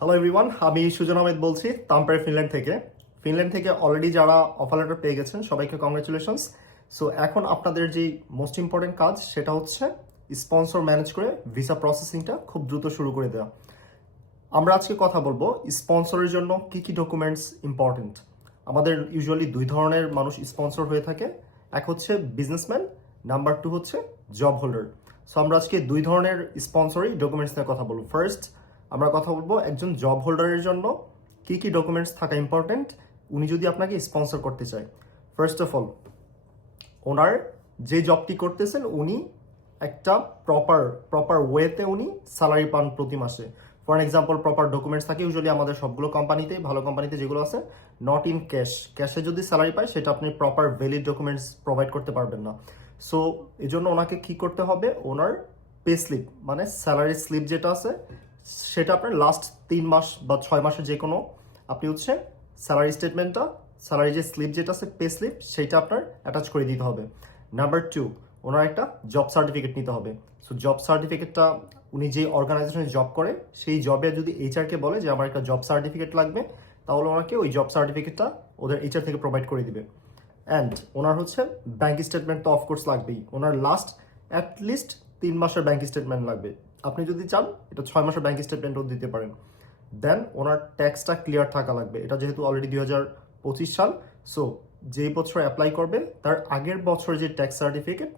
Hello everyone আমি সুজন আহমেদ বলছি Tampere Finland থেকে। ফিনল্যান্ড থেকে অলরেডি যারা অফার লেটার পেয়ে গেছেন, সবাইকে কংগ্রেচুলেশনস সো এখন আপনাদের যে মোস্ট ইম্পর্টেন্ট কাজ, সেটা হচ্ছে স্পন্সর ম্যানেজ করে ভিসা প্রসেসিংটা খুব দ্রুত শুরু করে দেওয়া। আমরা আজকে কথা বলব স্পন্সরের জন্য কি কি ডকুমেন্টস ইম্পর্টেন্ট আমাদের ইউজুয়ালি দুই ধরনের মানুষ স্পন্সর হয়ে থাকে। এক হচ্ছে বিজনেসম্যান নাম্বার টু হচ্ছে জব হোল্ডার সো আমরা আজকে দুই ধরনের স্পন্সরই ডকুমেন্টস নিয়ে কথা বলব। ফার্স্ট আমরা কথা বলব একজন জব হোল্ডারের জন্য কি কি ডকুমেন্টস থাকা ইম্পর্টেন্ট উনি যদি আপনাকে স্পন্সর করতে চায়। ফার্স্ট অফ অল ওনার যে জবটি করতেছেন, উনি একটা প্রপার প্রপার ওয়েতে উনি স্যালারি পান প্রতি মাসে। ফর এক্সাম্পল প্রপার ডকুমেন্টস থাকে ইউজুয়ালি আমাদের সবগুলো কোম্পানিতে ভালো কোম্পানিতে যেগুলো আছে নট ইন ক্যাশ ক্যাশে যদি স্যালারি পায়, সেটা আপনি প্রপার ভ্যালিড ডকুমেন্টস প্রোভাইড করতে পারবেন না। সো এজন্য ওনাকে কি করতে হবে? ওনার পে স্লিপ মানে স্যালারি স্লিপ যেটা আছে সেটা আপনার লাস্ট তিন মাস বা ছয় মাসের যে কোনো, আপনি হচ্ছে স্যালারি স্টেটমেন্টটা স্যালারি যে স্লিপ যেটা আছে পে স্লিপ সেইটা আপনার অ্যাটাচ করে দিতে হবে। নাম্বার টু ওনার একটা জব সার্টিফিকেট নিতে হবে। সো জব সার্টিফিকেটটা উনি যে অর্গানাইজেশনে জব করে, সেই জবে যদি এইচআরকে বলে যে আমার একটা জব সার্টিফিকেট লাগবে, তাহলে ওনাকে ওই জব সার্টিফিকেটটা ওদের এইচআর থেকে প্রোভাইড করে দিবে। অ্যান্ড ওনার হচ্ছে ব্যাঙ্ক স্টেটমেন্ট তো অফকোর্স লাগবেই। ওনার লাস্ট অ্যাটলিস্ট তিন মাসের ব্যাঙ্ক স্টেটমেন্ট লাগবে। আপনি যদি চান, এটা ছয় মাসের ব্যাংক স্টেটমেন্টও দিতে পারেন। দেন ওনার ট্যাক্সটা ক্লিয়ার থাকা লাগবে। এটা যেহেতু অলরেডি দুই হাজার পঁচিশ সাল সো যেই বছর অ্যাপ্লাই করবে, তার আগের বছর যে ট্যাক্স সার্টিফিকেট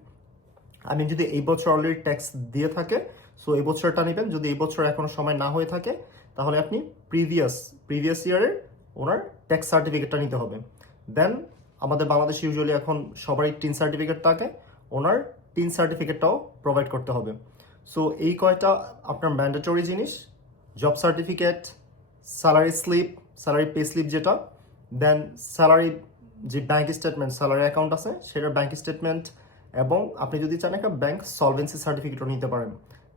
আমি যদি এই বছর অলরেডি ট্যাক্স দিয়ে থাকে সো এই বছরটা নেবেন। যদি এই বছর এখনও সময় না হয়ে থাকে, তাহলে আপনি প্রিভিয়াস প্রিভিয়াস ইয়ারের ওনার ট্যাক্স সার্টিফিকেটটা নিতে হবে। দেন আমাদের বাংলাদেশে ইউজুয়ালি এখন সবারই টিন সার্টিফিকেট থাকে, ওনার টিন সার্টিফিকেটটাও প্রোভাইড করতে হবে। সো এই কয়টা আপনার ম্যান্ডেটরি জিনিস job certificate salary slip salary pay slip যেটা দেন স্যালারি যে ব্যাঙ্ক স্টেটমেন্ট স্যালারি অ্যাকাউন্ট আছে, সেটার ব্যাঙ্ক স্টেটমেন্ট এবং আপনি যদি চান একটা ব্যাঙ্ক সলভেন্সি সার্টিফিকেটও নিতে পারেন।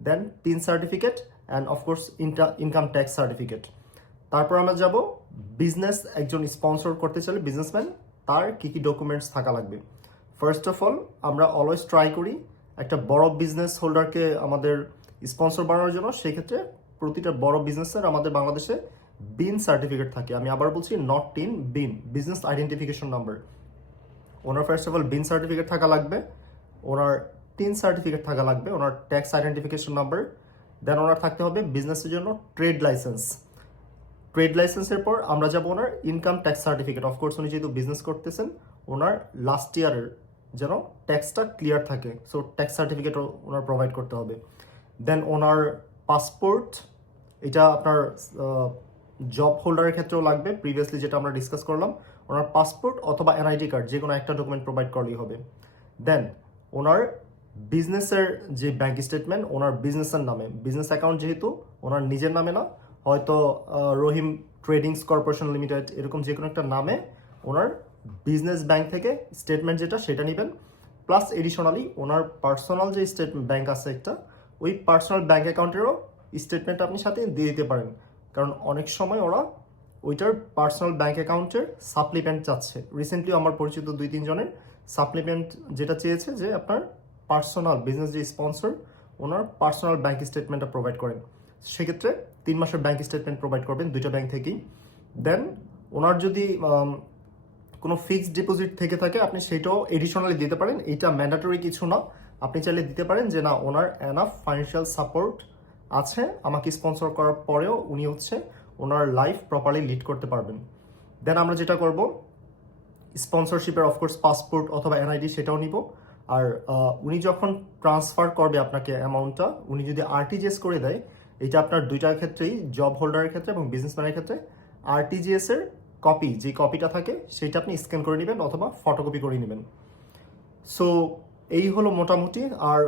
Then PIN certificate and of course income tax certificate তারপর আমরা যাব বিজনেস একজন স্পন্সর করতে চাইলে বিজনেসম্যান তার কী কী ডকুমেন্টস থাকা লাগবে। ফার্স্ট অফ অল আমরা অলওয়েজ ট্রাই করি একটা বড় বিজনেস হোল্ডারকে আমাদের স্পন্সর বানানোর জন্য, সেক্ষেত্রে প্রতিটা বড় বিজনেসের আমাদের বাংলাদেশে বিন সার্টিফিকেট থাকে। আমি আবার বলছি not TIN BIN business identification number owner first of all BIN certificate থাকা লাগবে ওনার টিন সার্টিফিকেট থাকা লাগবে ওনার ট্যাক্স আইডেন্টিফিকেশন নাম্বার দেন ওনার থাকতে হবে বিজনেসের জন্য ট্রেড লাইসেন্স ট্রেড লাইসেন্সের পর আমরা যাব ওনার income tax certificate of course উনি যেহেতু বিজনেস করতেছেন ওনার লাস্ট ইয়ারের যেন ট্যাক্সটা ক্লিয়ার থাকে। সো ট্যাক্স সার্টিফিকেট ওনার প্রোভাইড করতে হবে। দেন ওনার পাসপোর্ট এটা আপনার জব হোল্ডারের ক্ষেত্রেও লাগবে। প্রিভিয়াসলি যেটা আমরা ডিসকাস করলাম, ওনার পাসপোর্ট অথবা এনআইডি কার্ড যে কোনো একটা ডকুমেন্ট প্রোভাইড করলেই হবে। দেন ওনার বিজনেসের যে ব্যাংক স্টেটমেন্ট ওনার বিজনেসের নামে। বিজনেস অ্যাকাউন্ট যেহেতু, ওনার নিজের নামে না, হয়তো রহিম ট্রেডিংস কর্পোরেশন লিমিটেড এরকম যে কোনো একটা নামে ওনার বিজনেস ব্যাংক থেকে স্টেটমেন্ট যেটা সেটা নেবেন। প্লাস এডিশনালি ওনার পার্সোনাল যে স্টেট ব্যাংক আছে একটা ওই পার্সোনাল ব্যাংক অ্যাকাউন্টেরও স্টেটমেন্ট আপনি সাথে দিয়ে দিতে পারেন। কারণ অনেক সময় ওরা ওইটার পার্সোনাল ব্যাংক অ্যাকাউন্টের সাপ্লিমেন্ট চাচ্ছে। রিসেন্টলি আমার পরিচিত দুই তিনজনের সাপ্লিমেন্ট যেটা চেয়েছে যে আপনার পার্সোনাল বিজনেস যে স্পন্সর ওনার পার্সোনাল ব্যাংক স্টেটমেন্টটা প্রোভাইড করেন। সেক্ষেত্রে তিন মাসের ব্যাংক স্টেটমেন্ট প্রোভাইড করবেন দুইটা ব্যাংক থেকেই। দেন ওনার যদি আম, কোনো ফিক্সড ডিপোজিট থেকে থাকে, আপনি সেটাও এডিশনালি দিতে পারেন। এটা ম্যান্ডাটরি কিছু না। আপনি চাইলে দিতে পারেন যে, না, ওনার এনাফ ফাইন্যান্সিয়াল সাপোর্ট আছে। আমাকে স্পন্সর করার পরেও উনি হচ্ছে ওনার লাইফ প্রপারলি লিড করতে পারবেন। দেন আমরা যেটা করব স্পন্সরশিপের অফকোর্স পাসপোর্ট অথবা এনআইডি সেটাও নিব। আর উনি যখন ট্রান্সফার করবে আপনাকে অ্যামাউন্টটা উনি যদি আরটিজিএস করে দেয়, এটা আপনার দুইটার ক্ষেত্রেই জব হোল্ডারের ক্ষেত্রে এবং বিজনেসম্যানের ক্ষেত্রে আরটিজিএস এর কপি যে কপিটা থাকে সেটা আপনি স্ক্যান করে নেবেন অথবা ফটোকপি করে নেবেন। সো এই হলো মোটামুটি। আর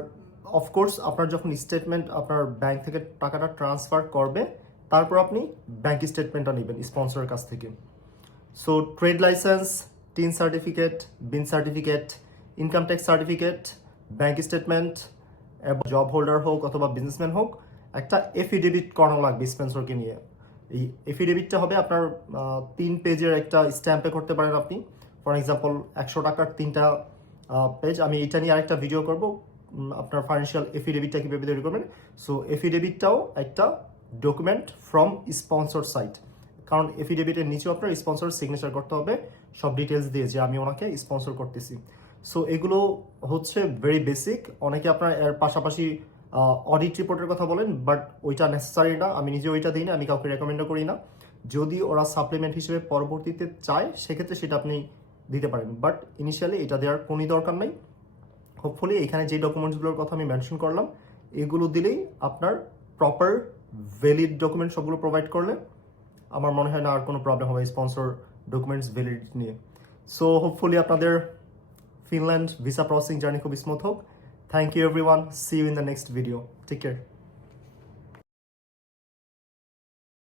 অফকোর্স আপনার যখন স্টেটমেন্ট আপনার ব্যাংক থেকে টাকাটা ট্রান্সফার করবে, তারপর আপনি ব্যাংক স্টেটমেন্টটা নেবেন স্পন্সরের কাছ থেকে। So trade license TIN certificate BIN certificate income tax certificate bank statement job holder হোক অথবা বিজনেসম্যান হোক, একটা এফিডেভিট করানো লাগবে স্পন্সরকে নিয়ে। এই এফিডেভিটটা হবে আপনার তিন পেজের একটা স্ট্যাম্পে করতে পারেন আপনি। ফর এক্সাম্পল একশো টাকার তিনটা পেজ আমি এটা নিয়ে আরেকটা ভিডিও করব। আপনার ফাইন্যান্সিয়াল এফিডেভিটটা কীভাবে তৈরি করবেন। সো এফিডেভিটটাও একটা ডকুমেন্ট ফ্রম স্পন্সর সাইট কারণ এফিডেভিটের নিচেও আপনার স্পন্সর সিগনেচার করতে হবে। সব ডিটেলস দিয়ে যে আমি ওনাকে স্পন্সর করতেছি। সো এগুলো হচ্ছে ভেরি বেসিক অনেকে আপনার এর পাশাপাশি অডিট রিপোর্টের কথা বলেন বাট ওইটা নেসেসারি না। আমি নিজে ওইটা দিই না, আমি কাউকে রেকমেন্ডও করি না। যদি ওরা সাপ্লিমেন্ট হিসেবে পরবর্তীতে চায়, সেক্ষেত্রে সেটা আপনি দিতে পারেন। বাট ইনিশিয়ালি এটা দেওয়ার কোনোই দরকার নেই। হোপফুলি এখানে যে ডকুমেন্টসগুলোর কথা আমি মেনশন করলাম, এগুলো দিলেই আপনার প্রপার ভ্যালিড ডকুমেন্ট সবগুলো প্রোভাইড করলে আমার মনে হয় না আর কোনো প্রবলেম হবে স্পন্সর ডকুমেন্টস ভ্যালিডিটি নিয়ে। সো হোপফুলি আপনাদের ফিনল্যান্ড ভিসা প্রসেসিং জার্নি খুব স্মুথ হোক। Thank you everyone. See you in the next video. Take care.